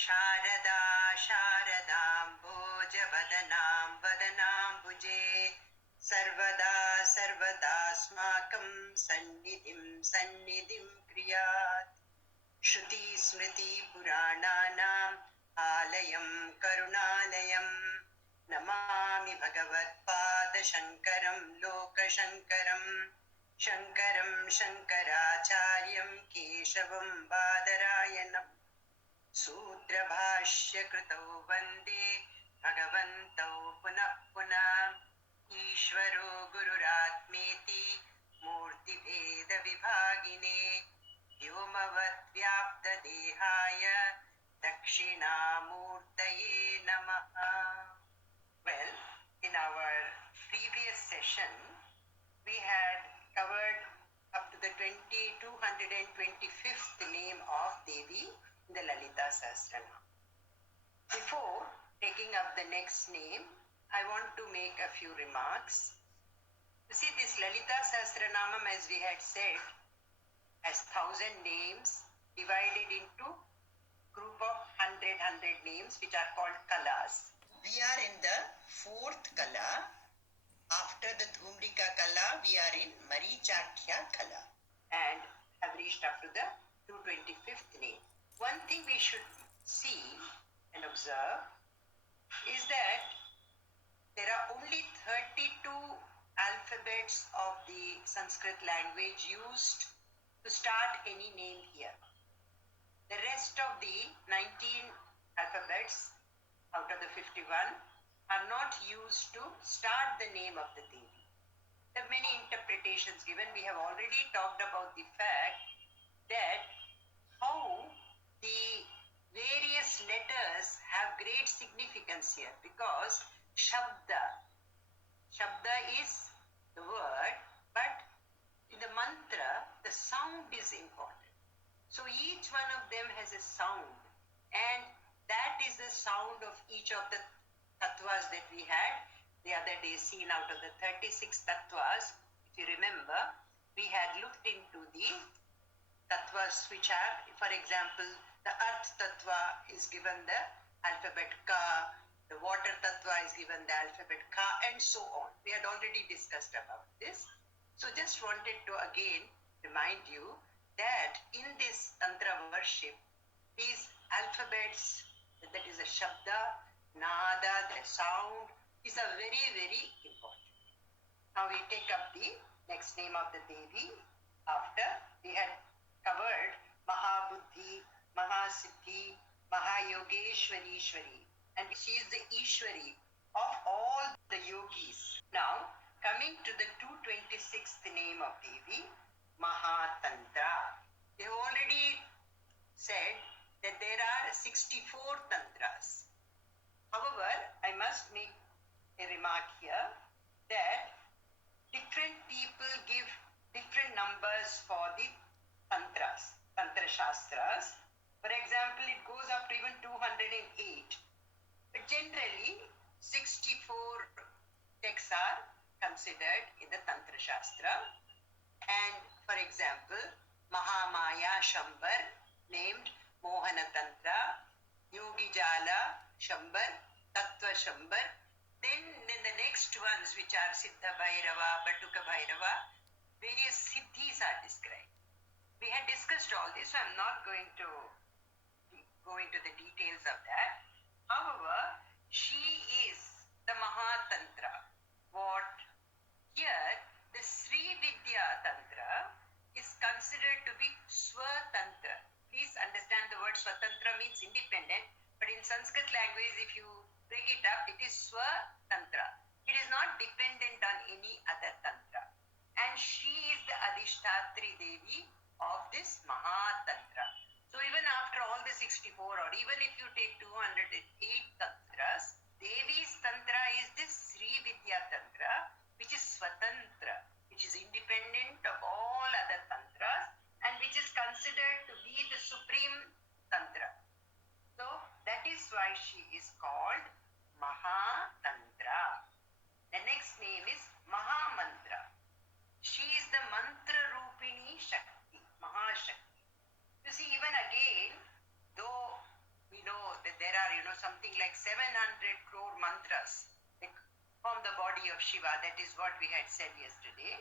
शारदा शारदाम्भोजवदनां वदनाम्बुजे सर्वदा सर्वदास्माकं सन्निधिं क्रियात्। श्रुतिस्मृतिपुराणानाम् आलयं करुणालयं नमामि भगवत्पादशङ्करं लोकशङ्करं शङ्करं शङ्कराचार्यं केशवं बादरायणम् सूत्रभाष्यकृतौ वन्दे भगवन्तौ पुनः पुनः ईश्वरो गुरुरात्मेति मूर्तिभेदविभागिने व्योमवद्व्याप्तदेहाय दक्षिणामूर्तये नमः. Well, in our previous session, we had covered up to the 225th name of Devi in the Lalita Sahasranama. Before taking up the next name, I want to make a few remarks. You see, this Lalita Sahasranamam, as we had said, has 1,000 names divided into group of 100 names which are called kalas. We are in the fourth kala. After the Dhumrika kala, we are in Marichakhya kala and have reached up to the 225th name. One thing we should see and observe is that there are only 32 alphabets of the Sanskrit language used to start any name here. The rest of the 19 alphabets out of the 51 are not used to start the name of the Devi. There are many interpretations given. We have already talked about the fact that how the various letters have great significance here, because Shabda is the word, but in the mantra, the sound is important. So each one of them has a sound, and that is the sound of each of the tattvas that we had the other day seen. Out of the 36 tattvas, if you remember, we had looked into the tattvas which are, for example, the earth tattva is given the alphabet Ka, the water tattva is given the alphabet Ka, and so on. We had already discussed about this. So just wanted to again remind you that in this Tantra worship, these alphabets, that is a Shabda, Nada, the sound, is a very, very important. Now we take up the next name of the Devi after we had covered Mahabuddhi, Mahasiddhi, Mahayogeshwari, and she is the Ishwari of all the yogis. Now, coming to the 226th name of Devi, Mahatantra. They already said that there are 64 tantras. However, I must make a remark here that different people give different numbers for the tantras, tantra shastras. For example, it goes up to even 208. But generally, 64 texts are considered in the Tantra Shastra. And for example, Mahamaya Shambar, named Mohana Tantra, Yogi Jala Shambar, Tattva Shambar. Then in the next ones, which are Siddha Bhairava, Batuka Bhairava, various siddhis are described. We had discussed all this, so I'm not going to go into the details of that. However, she is the Mahatantra. What? Here, the Sri Vidya Tantra is considered to be Swatantra. Please understand, the word Swatantra means independent, but in Sanskrit language, if you break it up, it is Swatantra. It is not dependent on any other Tantra. And she is the Adhishtatri Devi of this Mahatantra. So even after all the 64, or even if you take 208 tantras, Devi's Tantra is this Sri Vidya Tantra, which is Swatantra, which is independent of all other tantras, and which is considered to be the supreme Tantra. So that is why she is called Mahatantra. The next name is Mahamantra. She is the Mantra Rupini Shakti, Mahashakti. You see, even again, though we know are, something like 700 crore mantras like, from the body of Shiva. That is what we had said yesterday.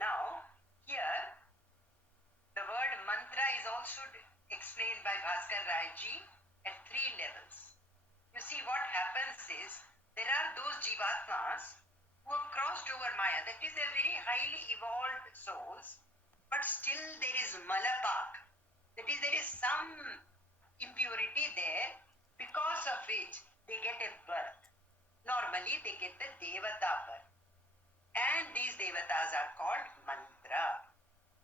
Now, here, the word mantra is also explained by Bhaskar Rai ji at 3 levels. You see, what happens is, there are those jivatmas who have crossed over Maya. That is, they're very highly evolved souls, but still there is malapak. That is, there is some impurity there, because of which they get a birth. Normally, they get the Devata birth. And these Devatas are called mantra.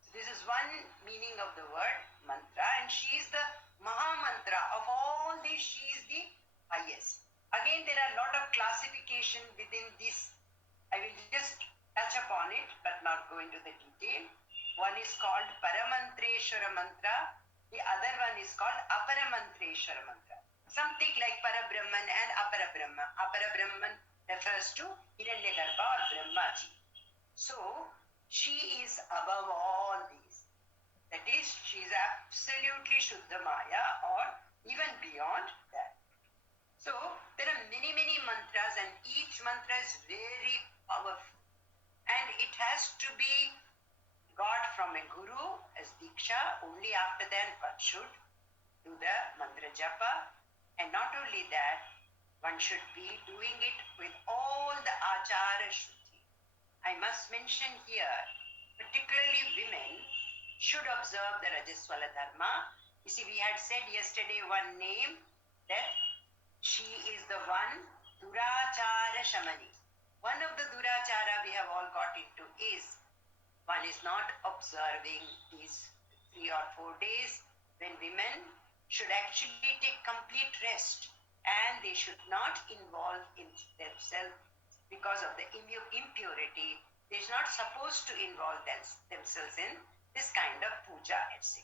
So this is one meaning of the word mantra, and she is the Maha Mantra. Of all these, she is the highest. Again, there are a lot of classification within this. I will just touch upon it, but not go into the detail. One is called Paramantreshwara Mantra. The other one is called Aparamantreshwara Mantra. Something like Parabrahman and Aparabrahma. Aparabrahman refers to Hiranyagarbha or Brahmaji. So, she is above all these. That is, she is absolutely Shuddha Maya, or even beyond that. So, there are many, many mantras, and each mantra is very powerful. And it has to be got from a guru as Diksha. Only after that one should do the mantra japa. And not only that, one should be doing it with all the achara shuddhi. I must mention here, particularly women should observe the Rajaswala Dharma. You see, we had said yesterday one name, that she is the one, Durachara Shamani. One of the Durachara we have all got into is, one is not observing these 3 or 4 days, when women should actually take complete rest, and they should not involve in themselves because of the impurity. They are not supposed to involve themselves in this kind of puja, etc.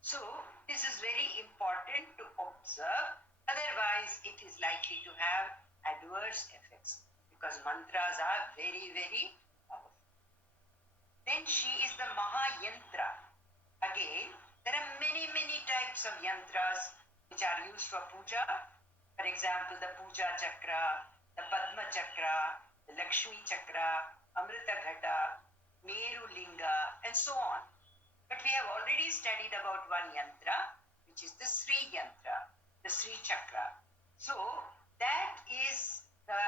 So, this is very important to observe. Otherwise, it is likely to have adverse effects, because mantras are very, very powerful. Then she is the Mahayantra. Again, there are many, many types of yantras which are used for puja. For example, the Puja Chakra, the Padma Chakra, the Lakshmi Chakra, Amrita Ghata, Meru Linga, and so on. But we have already studied about one yantra, which is the Sri Yantra, the Sri Chakra. So, that is the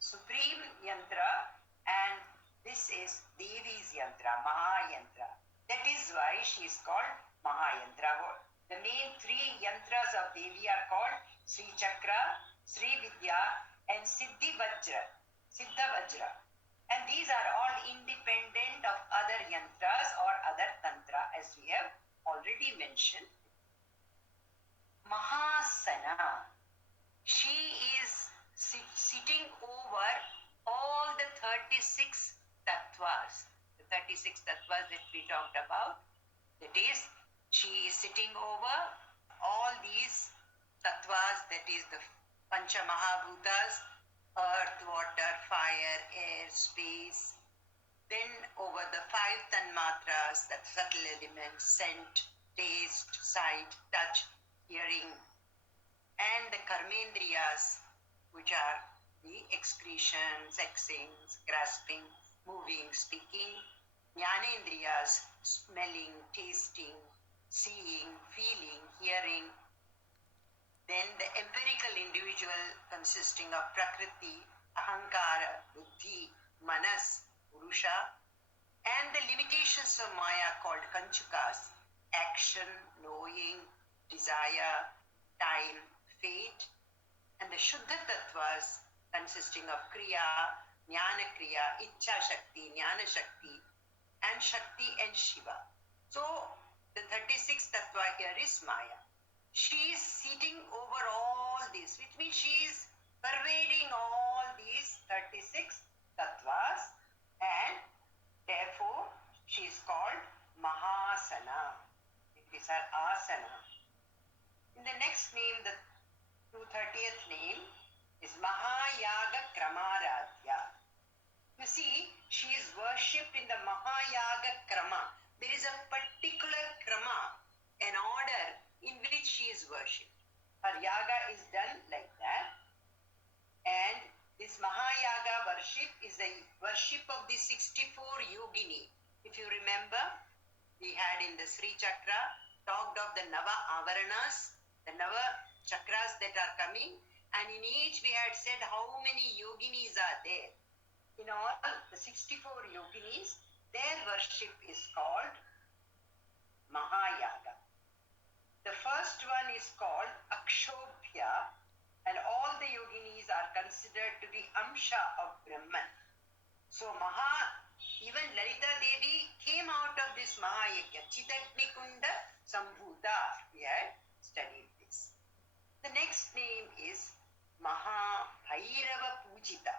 supreme yantra, and this is Devi's yantra, Mahayantra. That is why she is called Mahayantra. The main 3 yantras of Devi are called Sri Chakra, Sri Vidya, and Siddhi Vajra, Siddha Vajra. And these are all independent of other yantras or other tantra, as we have already mentioned. Mahasana. She is sitting over all the 36 tattvas. The 36 tattvas that we talked about. That is, she is sitting over all these tattvas, that is the Pancha Mahabhutas, earth, water, fire, air, space. Then over the 5 tanmatras, the subtle elements, scent, taste, sight, touch, hearing, and the karmendriyas, which are the excretion, sexing, grasping, moving, speaking, jnanendriyas, smelling, tasting, seeing, feeling, hearing. Then the empirical individual consisting of Prakriti, Ahankara, Buddhi, Manas, Purusha, and the limitations of Maya called Kanchukas, action, knowing, desire, time, fate, and the Shuddha Tattvas consisting of Kriya, Jnana Kriya, Ichcha Shakti, Jnana Shakti, and Shakti and Shiva. So, the 36th Tattva here is Maya. She is sitting over all this, which means she is pervading all these 36 tattvas, and therefore she is called Mahasana. It is her asana. In the next name, the 230th name is Mahayaga Kramaradhya. You see, she is worshipped in the Mahayaga Krama. There is a particular Krama, an order in which she is worshipped. Her yaga is done like that. And this Mahayaga worship is the worship of the 64 yogini. If you remember, we had in the Sri Chakra talked of the Nava Avaranas, the Nava Chakras that are coming, and in each we had said how many yoginis are there. In all the 64 yoginis, their worship is called Mahayaga. The first one is called Akshobhya, and all the yoginis are considered to be Amsha of Brahman. So even Lalita Devi came out of this Mahayagya, Chitagnikunda Sambhuta. We had studied this. The next name is Mahabhairava Pujita.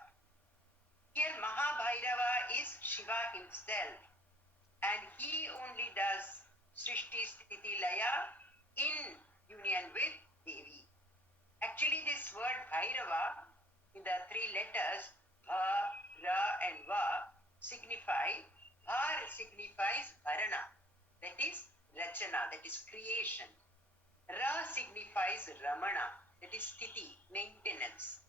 Here Mahabhairava is Shiva himself, and he only does Srishti Sthiti Laya in union with Devi. Actually, this word Bhairava in the three letters Bha, Ra and Va signify, Bhar signifies Bharana, that is Rachana, that is creation. Ra signifies Ramana, that is Sthiti, maintenance.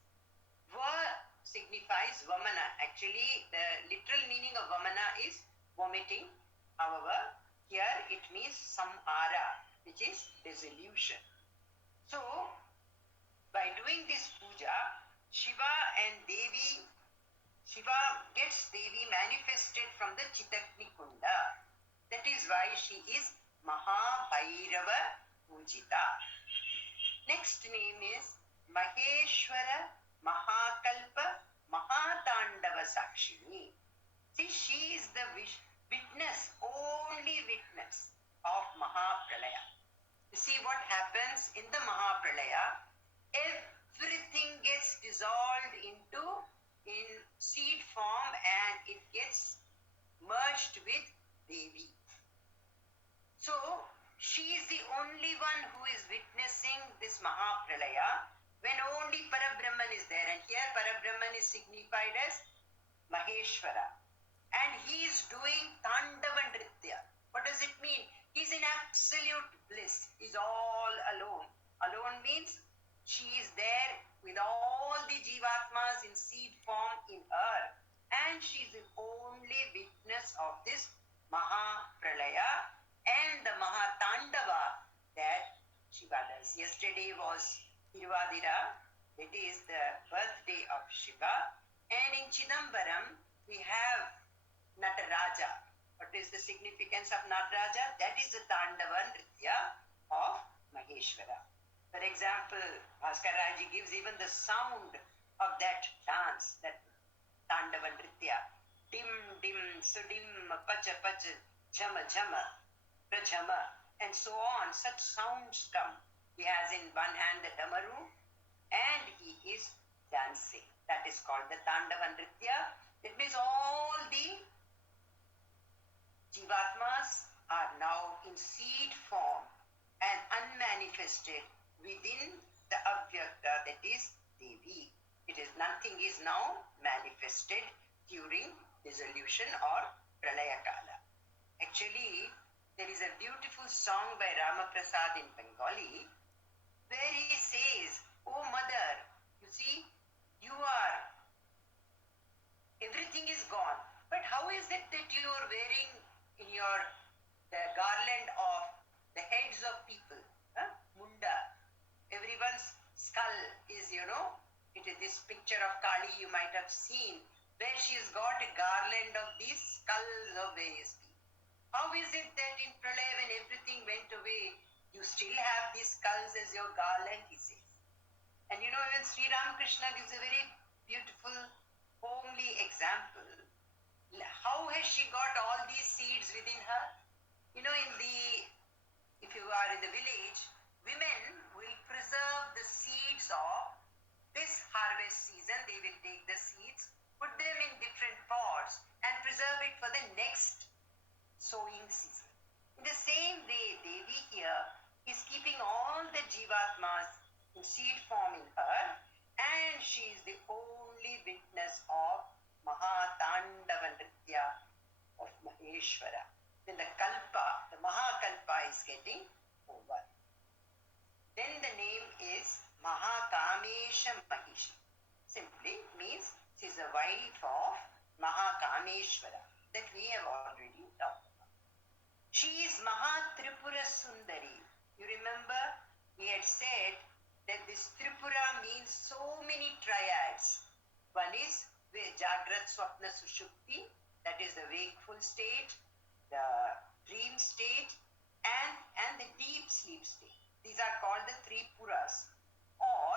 Va signifies Vamana. Actually, the literal meaning of Vamana is vomiting. However, here it means Samhara, which is dissolution. So, by doing this puja, Shiva gets Devi manifested from the Chitagnikunda. That is why she is Mahabhairava Pujita. Next name is Maheshwara Mahakalpa Mahatandava Sakshini. See, she is the only witness of Mahapralaya. You see what happens in the Mahapralaya? Everything gets dissolved in seed form and it gets merged with Devi. So, she is the only one who is witnessing this Mahapralaya when only Parabrahman is there. And here Parabrahman is signified as Maheshwara. And he is doing Tandava Nritya. What does it mean? He's in absolute bliss. He's all alone. Alone means she is there with all the Jivatmas in seed form in her. And she is the only witness of this Mahapralaya and the Mahatandava that Shiva does. Yesterday was Tiruvadira, that is the birthday of Shiva. And in Chidambaram, we have Nataraja. What is the significance of Nataraja? That is the Tandava Nritya of Maheshwara. For example, Bhaskaraji gives even the sound of that dance, that Tandava Nritya. Dim, dim, sudim, pacha, pacha, jama, jama, prajama, and so on. Such sounds come. He has in one hand the Damaru and he is dancing. That is called the Tandava Nritya. It means all the Jivatmas are now in seed form and unmanifested within the Avyakta, that is Devi. Nothing is now manifested during dissolution or Pralaya Kala. Actually, there is a beautiful song by Ramaprasad in Bengali where he says, "Oh mother, you see, everything is gone. But how is it that you are wearing in the garland of the heads of people? Munda. Everyone's skull is, it is this picture of Kali you might have seen where she has got a garland of these skulls of various people. How is it that in Pralaya when everything went away, you still have these skulls as your garland?" he says. And even Sri Ramakrishna gives a very beautiful, homely example. How has she got all these seeds within her? If you are in the village, women will preserve the seeds of this harvest season. They will take the seeds, put them in different pots and preserve it for the next sowing season. In the same way, Devi here is keeping all the Jivatmas in seed form in her, and she is the only witness of Mahatandava Nritya of Maheshwara. Then the Kalpa, the Mahakalpa is getting over. Then the name is Kamesha Mahishi. Simply means she is the wife of Mahakameshwara that we have already talked about. She is Mahatripura Sundari. You remember we had said that this Tripura means so many triads. One is the Jagrat Swapna Sushupti, that is the wakeful state, the dream state, and the deep sleep state. These are called the three puras. Or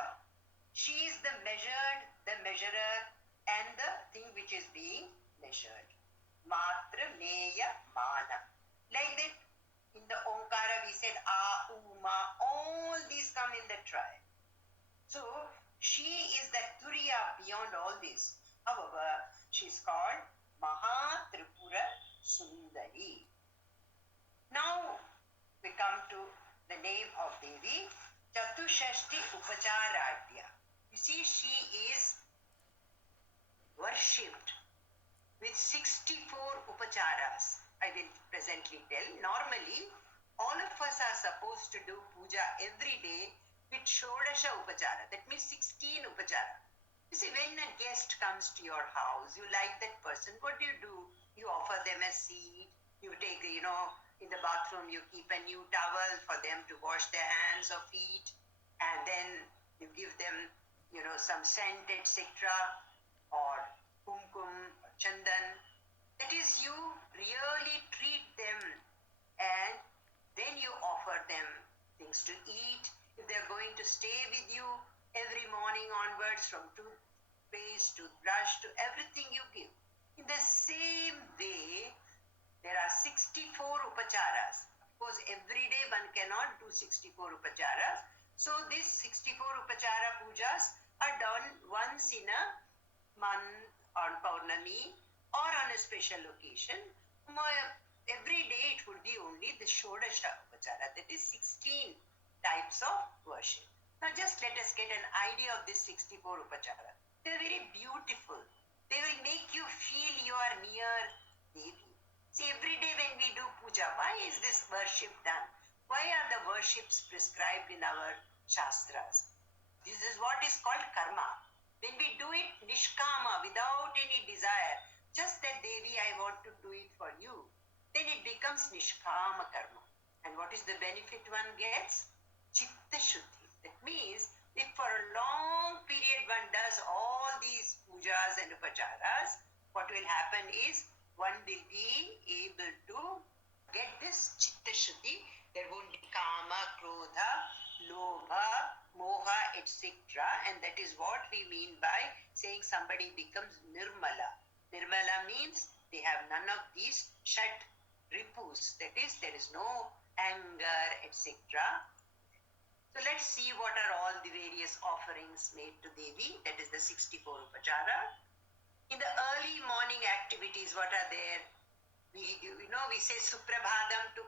she is the measured, the measurer, and the thing which is being measured. Matra, Neya, Mana. Like that, in the Omkara we said A, U, Ma, all these come in the triad. So, she is the Turiya beyond all this. However, she is called Mahatripura Sundari. Now, we come to the name of Devi, Chatushashti Upacharadhya. You see, she is worshipped with 64 upacharas. I will presently tell. Normally, all of us are supposed to do puja every day with Shodasha Upachara. That means 16 upachara. You see, when a guest comes to your house, you like that person, what do? You offer them a seat. You take, in the bathroom, you keep a new towel for them to wash their hands or feet. And then you give them, some scent, etc. Or kumkum, or chandan. That is, you really treat them and then you offer them things to eat. If they're going to stay with you every morning onwards, from toothpaste to brush to everything you give. In the same way, there are 64 upacharas. Of course, every day one cannot do 64 upacharas. So these 64 upachara pujas are done once in a month on Paurnami or on a special occasion. Every day it would be only the Shodasha Upachara, that is 16 types of worship. Now just let us get an idea of this 64 Upachara. They are very beautiful. They will make you feel you are near Devi. See, every day when we do puja, why is this worship done? Why are the worships prescribed in our Shastras? This is what is called karma. When we do it nishkama, without any desire, just that Devi, I want to do it for you, then it becomes nishkama karma. And what is the benefit one gets? Chitta Shuddhi. That means if for a long period one does all these pujas and upacharas, what will happen is one will be able to get this Chitta Shuddhi. There won't be kama, krodha, lobha, moha, etc. And that is what we mean by saying somebody becomes nirmala. Nirmala means they have none of these shat ripus. That is, there is no anger, etc. So let's see what are all the various offerings made to Devi. That is the 64 upachara. In the early morning activities, what are there? We say Suprabhadam to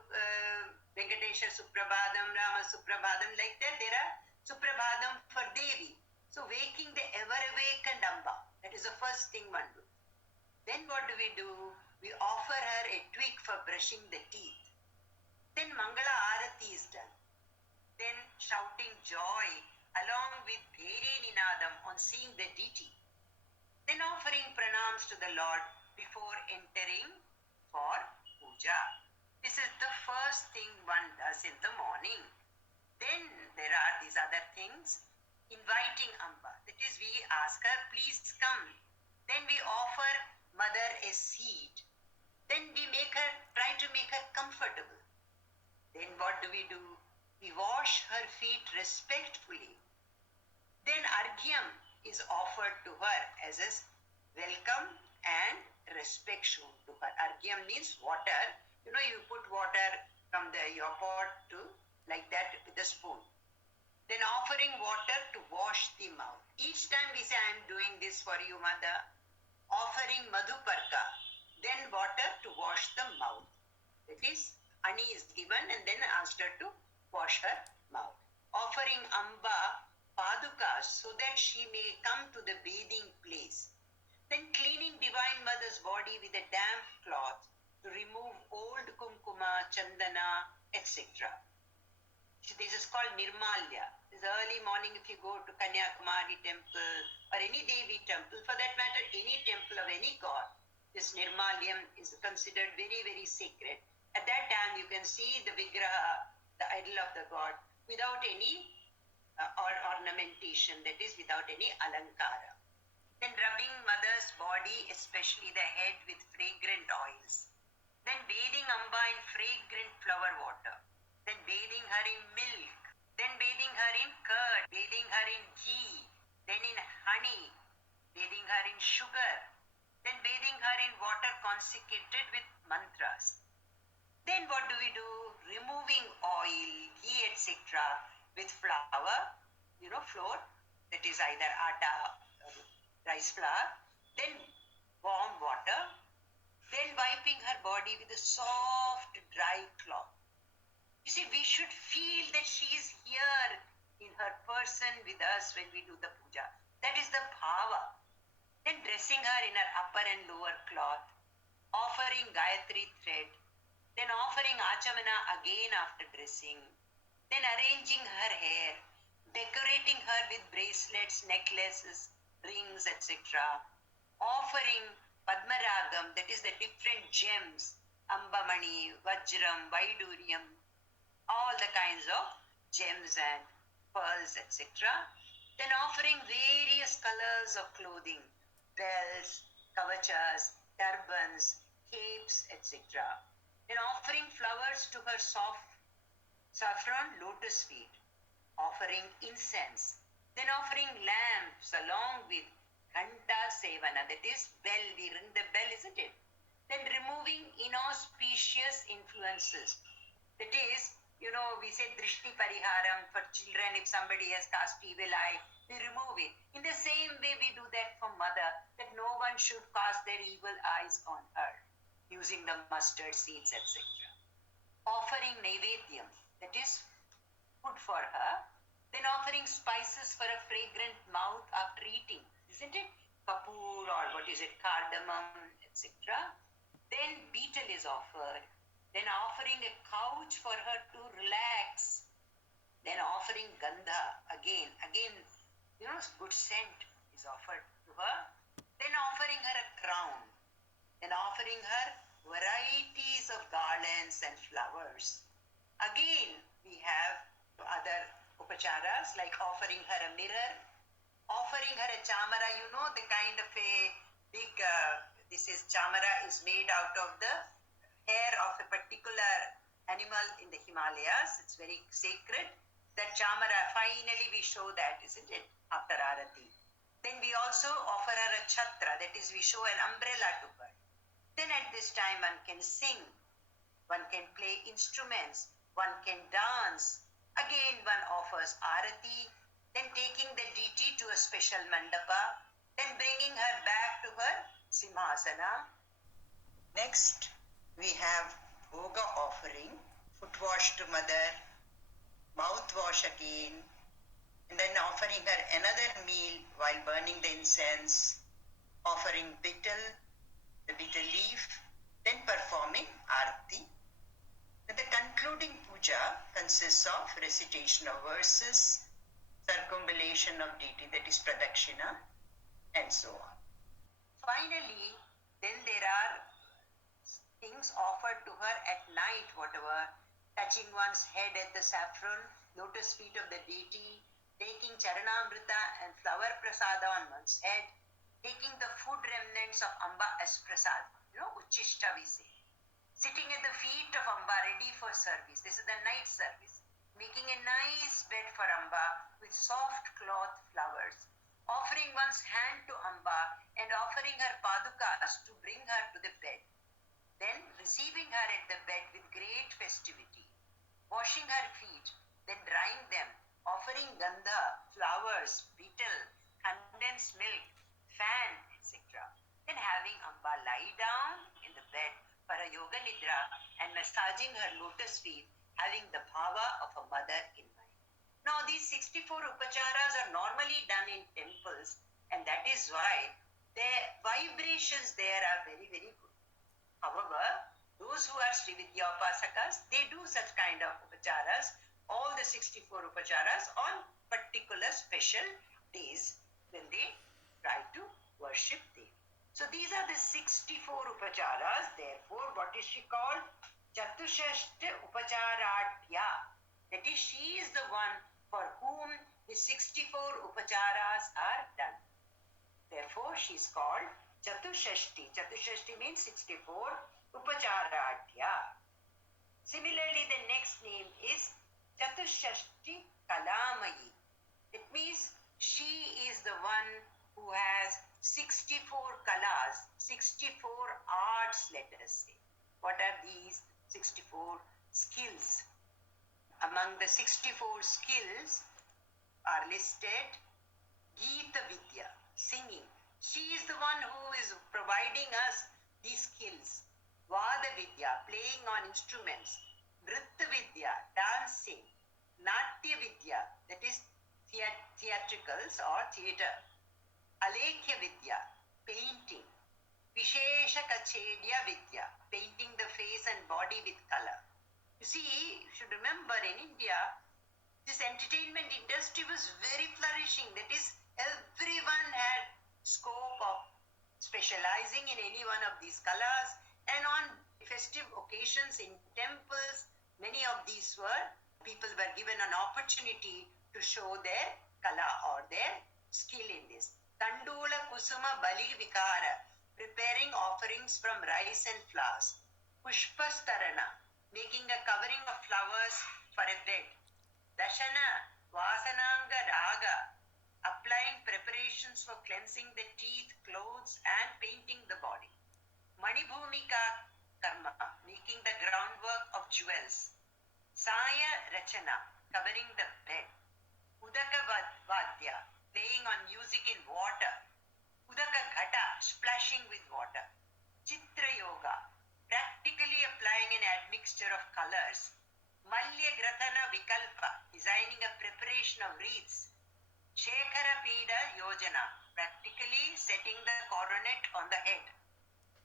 Venkatesha Suprabhadam, Rama Suprabhadam, like that. There are Suprabhadam for Devi. So waking the ever-awakened Amba. That is the first thing one do. Then what do? We offer her a twig for brushing the teeth. Then Mangala Arati is done. Then shouting joy along with Bheri Ninadam on seeing the deity. Then offering pranams to the Lord before entering for puja. This is the first thing one does in the morning. Then there are these other things. Inviting Amba. That is, we ask her, please come. Then we offer mother a seat. Then we try to make her comfortable. Then what do? We wash her feet respectfully. Then Arghyam is offered to her as a welcome and respect shown to her. Arghyam means water. You put water from your pot to like that with a spoon. Then offering water to wash the mouth. Each time we say, I am doing this for you, mother. Offering madhuparka. Then water to wash the mouth. That is, honey is given and then asked her to wash her mouth. Offering Amba padukas so that she may come to the bathing place. Then cleaning Divine Mother's body with a damp cloth to remove old kumkuma, chandana, etc. This is called Nirmalya. This early morning, if you go to Kanyakumari temple or any Devi temple, for that matter, any temple of any god, this Nirmalyam is considered very, very sacred. At that time, you can see the Vigraha, the idol of the god, without any ornamentation, that is, without any alankara. Then rubbing mother's body, especially the head, with fragrant oils. Then bathing Amba in fragrant flower water. Then bathing her in milk. Then bathing her in curd. Bathing her in ghee. Then in honey. Bathing her in sugar. Then bathing her in water consecrated with mantras. Then what do? Removing oil, ghee, etc. with flour, flour, that is either atta or rice flour. Then warm water. Then wiping her body with a soft, dry cloth. You see, we should feel that she is here in her person with us when we do the puja. That is the bhava. Then dressing her in her upper and lower cloth, offering Gayatri thread, then offering Achamana again after dressing, then arranging her hair, decorating her with bracelets, necklaces, rings, etc., offering Padmaragam, that is the different gems, Ambamani, Vajram, Vaiduriyam, all the kinds of gems and pearls, etc. Then offering various colors of clothing, bells, kavachas, turbans, capes, etc. Then offering flowers to her soft saffron lotus feet, offering incense, then offering lamps along with Ghanta Sevana, that is bell, we ring the bell, isn't it? Then removing inauspicious influences, that is, we say Drishti Pariharam for children. If somebody has cast evil eye, we remove it. In the same way, we do that for mother, that no one should cast their evil eyes on her, using the mustard seeds, etc. Offering Naivedyam, that is food for her. Then offering spices for a fragrant mouth after eating, isn't it? Kapoor or cardamom, etc. Then betel is offered. Then offering a couch for her to relax. Then offering gandha, again, good scent is offered to her. Then offering her a crown. Then offering her varieties of garlands and flowers. Again, we have other upacharas like offering her a mirror, offering her a chamara, the kind of a big, chamara is made out of the hair of a particular animal in the Himalayas. It's very sacred. That chamara, finally we show that, isn't it, after Arati. Then we also offer her a chhatra, that is, we show an umbrella to her. Then at this time one can sing, one can play instruments, one can dance. Again one offers Arati, then taking the deity to a special mandapa, then bringing her back to her Simhasana. Next, we have Bhoga offering, foot wash to mother, mouth wash again, and then offering her another meal while burning the incense, offering betel, the betel leaf, then performing Arati. And the concluding puja consists of recitation of verses, circumambulation of deity, that is Pradakshina, and so on. Finally, then there are things offered to her at night, touching one's head at the saffron, lotus feet of the deity, taking Charanamrita and flower prasada on one's head, taking the food remnants of Amba as prasad, Uchishta we say, sitting at the feet of Amba ready for service. This is the night service. Making a nice bed for Amba with soft cloth flowers, offering one's hand to Amba and offering her padukas to bring her to the bed. Then receiving her at the bed with great festivity, washing her feet, then drying them, offering gandha, flowers, betel, condensed milk, fan, etc. Then having Amba lie down in the bed for a yoga nidra and massaging her lotus feet, having the bhava of a mother in mind. Now these 64 upacharas are normally done in temples, and that is why the vibrations there are very, very good. However, those who are Srividya Upasakas, they do such kind of upacharas. All the 64 upacharas on particular special days when they try to worship Devi. So these are the 64 upacharas. Therefore, what is she called? Chatushashta Upacharatya. That is, she is the one for whom the 64 upacharas are done. Therefore, she is called Chatushashti. Chatushashti means 64 Upacharatya. Similarly, the next name is Chatushashti Kalamayi. It means she is the one who has 64 kalas, 64 arts, let us say. What are these 64 skills? Among the 64 skills are listed Geeta Vidya, singing. She is the one who is providing us these skills. Vada Vidya, playing on instruments. Nritta Vidya, dancing. Natya Vidya, that is theatricals or theatre. Alekhya Vidya, painting. Vishesha Kachedya Vidya, painting the face and body with color. You see, you should remember in India, this entertainment industry was very flourishing. That is, everyone had scope of specializing in any one of these colors, and on festive occasions in temples, many of these people were given an opportunity to show their kala or their skill in this. Tandula Kusuma Bali Vikara, preparing offerings from rice and flowers. Pushpastarana, making a covering of flowers for a bed. Dashana, Vasananga Raga, applying preparations for cleansing the teeth, clothes and painting the body. Manibhumika Karma, making the groundwork of jewels. Saya Rachana, covering the bed. Udaka Vadya, playing on music in water. Udaka Ghata, splashing with water. Chitra Yoga, practically applying an admixture of colors. Malya Grathana Vikalpa, designing a preparation of wreaths. Shekhara Pida Yojana, practically setting the coronet on the head.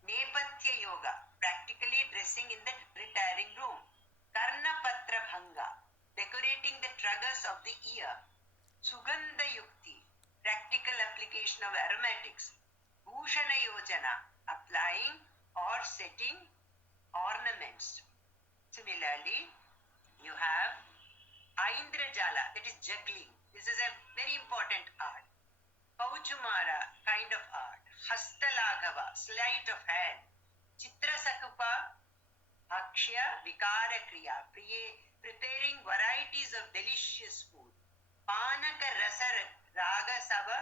Nepatya Yoga, practically dressing in the retiring room. Karnapatra Bhanga, decorating the tragus of the ear. Sugandha Yukti, practical application of aromatics. Bhushana Yojana, applying or setting ornaments. Similarly, you have Aindrajala, that is juggling. This is a very important art. Pauchumara, kind of art. Hastalaghava, sleight of hand. Chitrasakupa, Akshya, Vikara Kriya, preparing varieties of delicious food. Panaka Rasa Raga Sava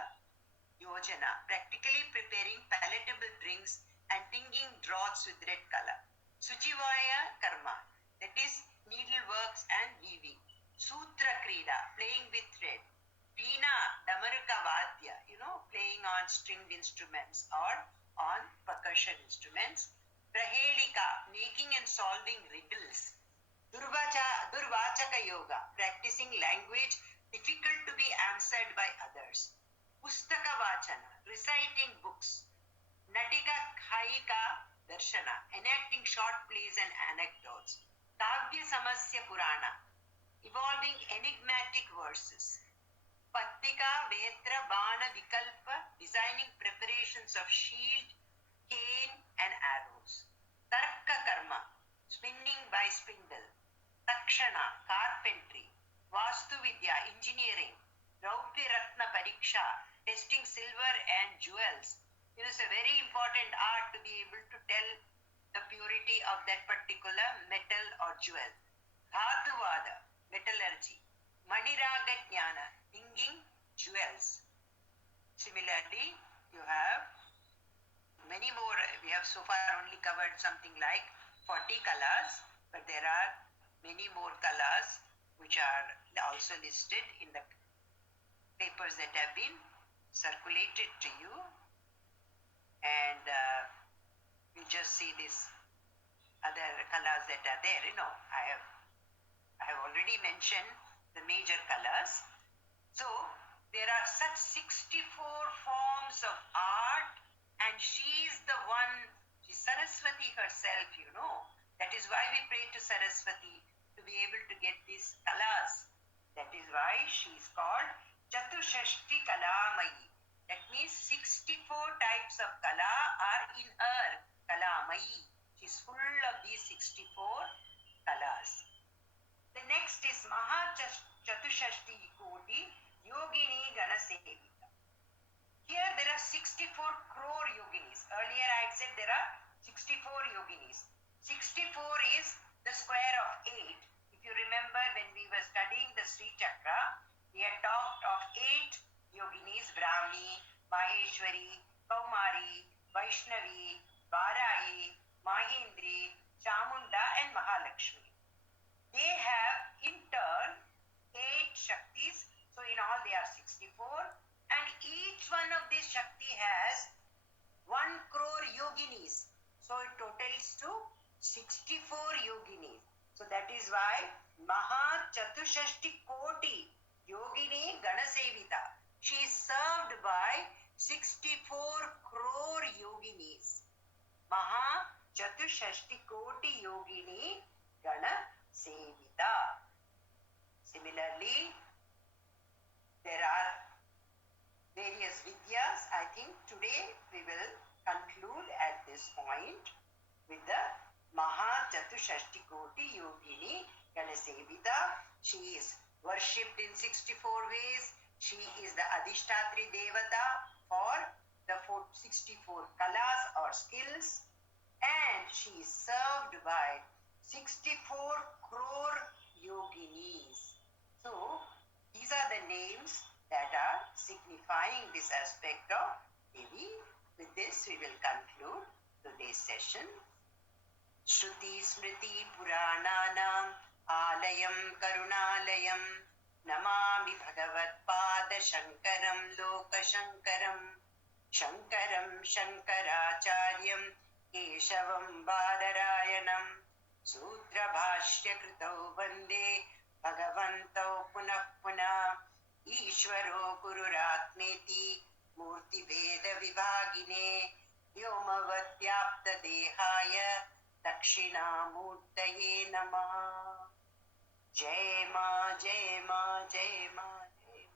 Yojana, practically preparing palatable drinks and tinging draughts with red color. Suchivaya Karma, that is needleworks and weaving. Sutra Krida, playing with thread. Veena, Damaruka Vadya, playing on stringed instruments or on percussion instruments. Prahelika, making and solving riddles. Durvachaka Yoga, practicing language difficult to be answered by others. Pustaka Vachana, reciting books. Natika Khaika Darshana, enacting short plays and anecdotes. Kavya Samasya Purana, evolving enigmatic verses. Pattika Vetra Bana Vikalpa, designing preparations of shield, cane and arrows. Tarka Karma, spinning by spindle. Takshana, carpentry. Vastu Vidya, engineering. Raupya Ratna Pariksha, testing silver and jewels. It's a very important art to be able to tell the purity of that particular metal or jewel. Dhatuvada, metallurgy. Maniraga Jnana, tinging jewels. Similarly, you have many more. We have so far only covered something like 40 colors, but there are many more colors which are also listed in the papers that have been circulated to you. And you just see these other colors that are there. I have already mentioned the major colors. So there are such 64 forms of art, and she is the one, she's Saraswati herself, That is why we pray to Saraswati to be able to get these colors That is why she is called Chatushashti Kalamayi. That means 64 types of Kala are in her, Kalamayi. She is full of these 64 Kalas. The next is Maha Chatushashti Koti Yogini Ganasevita. Here there are 64 crore yoginis. Earlier I had said there are 64 yoginis. 64 is the square of 8. If you remember when we were studying the Sri Chakra, we had talked of 8 yoginis: Brahmi, Maheshwari, Kaumari, Vaishnavi, Varahi, Mahendri, Chamunda and Mahalakshmi. They have in turn 8 Shaktis. So in all they are 64. And each one of these Shakti has 1 crore yoginis. So it totals to 64 yoginis. So that is why Maha Chatushashti Koti Yogini Ganasevita. She is served by 64 crore yoginis. Maha Chatushashti Koti Yogini Ganasevita. Similarly, there are various vidyas. I think today we will conclude at this point with the Maha Chatushashti Koti Yogini Ganasevita. She is worshipped in 64 ways. She is the Adhishtatri Devata for the 64 Kalas or skills. And she is served by 64 crore yoginis. So, these are the names that are signifying this aspect of Devi. With this, we will conclude today's session. Shruti Smriti Purananam Alayam Karunalayam Namami Bhagavat Pada Shankaram Loka Shankaram Shankaram Shankaracharyam Keshavam Badarayanam Sutra Bhashya Kritau Vande Bhagavantau Punah Punah Ishvaro Gururatmeti Murti Veda Vivagine Vyomavatyapta Dehaya Dakshinamurtaye Namaha. Jai Ma, Jai Ma, Jai Ma.